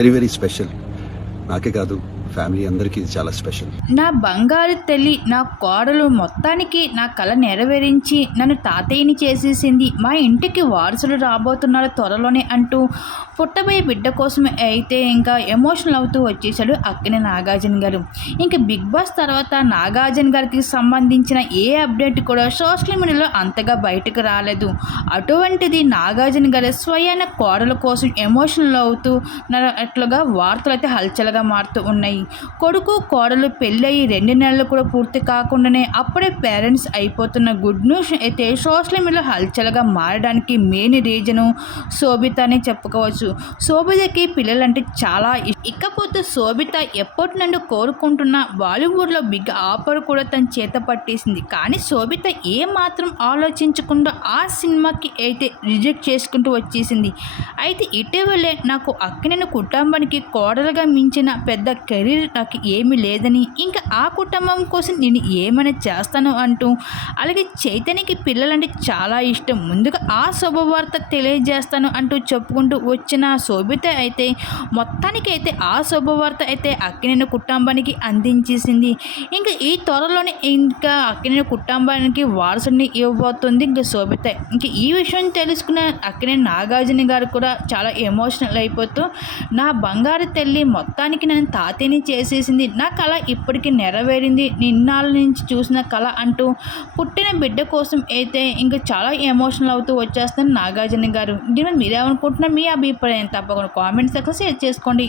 Very very special. నాకే కాదు family అందరికీ ఇది చాలా స్పెషల్. నా బంగారు తల్లి నా కోడలు మొత్తానికి నా కళ నెరవేరించి నన్ను తాతయ్యని చేసేసింది. మా ఇంటికి వారసులు రాబోతున్నారు త్వరలోనే అంటూ పుట్టబోయే బిడ్డ కోసం అయితే ఇంకా ఎమోషనల్ అవుతూ వచ్చేసాడు అక్కిన నాగార్జున గారు. ఇంకా బిగ్ బాస్ తర్వాత నాగార్జున గారికి సంబంధించిన ఏ అప్డేట్ కూడా సోషల్ మీడియాలో అంతగా బయటకు రాలేదు. అటువంటిది నాగార్జున గారి స్వయాన కోడల కోసం ఎమోషనల్ అవుతూ అట్లుగా వార్తలు అయితే హల్చలగా మారుతూ ఉన్నాయి. కొడుకు కోడలు పెళ్ళయి రెండు నెలలు కూడా పూర్తి కాకుండానే అప్పుడే పేరెంట్స్ అయిపోతున్న గుడ్ న్యూస్ అయితే సోషల్ మీడియాలో హల్చలగా మారడానికి మెయిన్ రీజను శోభిత అని చెప్పుకోవచ్చు. శోభితకి పిల్లలంటే చాలా ఇష్టం. ఇకపోతే శోభిత ఎప్పటి నుండి కోరుకుంటున్న బాలీవుడ్లో బిగ్ ఆఫర్ కూడా తన చేత పట్టేసింది. కానీ శోభిత ఏ మాత్రం ఆలోచించకుండా ఆ సినిమాకి అయితే రిజెక్ట్ చేసుకుంటూ వచ్చేసింది. అయితే ఇటీవలే నాకు అక్కినేని కుటుంబానికి కోడలుగా మించిన పెద్ద కెరీర్ నాకు ఏమీ లేదని ఇంకా ఆ కుటుంబం కోసం నేను ఏమైనా చేస్తాను అంటూ అలాగే చైతన్యకి పిల్లలంటే చాలా ఇష్టం. ముందుగా ఆ శుభవార్త తెలియజేస్తాను అంటూ చెప్పుకుంటూ వచ్చిన శోభిత అయితే మొత్తానికి అయితే ఆ శుభవార్త అయితే అక్కినేని కుటుంబానికి అందించేసింది. ఇంకా ఈ త్వరలోనే ఇంకా అక్కినేని కుటుంబానికి వారసుని ఇవ్వబోతుంది ఇంకా శోభిత. ఇంకా ఈ విషయం తెలుసుకున్న అక్కినేని నాగార్జున గారు కూడా చాలా ఎమోషనల్ అయిపోతూ నా బంగారు తల్లి మొత్తానికి నన్ను తాతయ్యని చేసేసింది. నా కళ ఇప్పటికీ నెరవేరింది. నిన్నాళ్ళ నుంచి చూసిన కళ అంటూ పుట్టిన బిడ్డ కోసం అయితే ఇంకా చాలా ఎమోషనల్ అవుతూ వచ్చేస్తాను నాగార్జున గారు. దీని మీద మీరేమనుకుంటున్నా మీ అభిప్రాయం తప్పకుండా కామెంట్ సెక్షన్ షేర్ చేసుకోండి.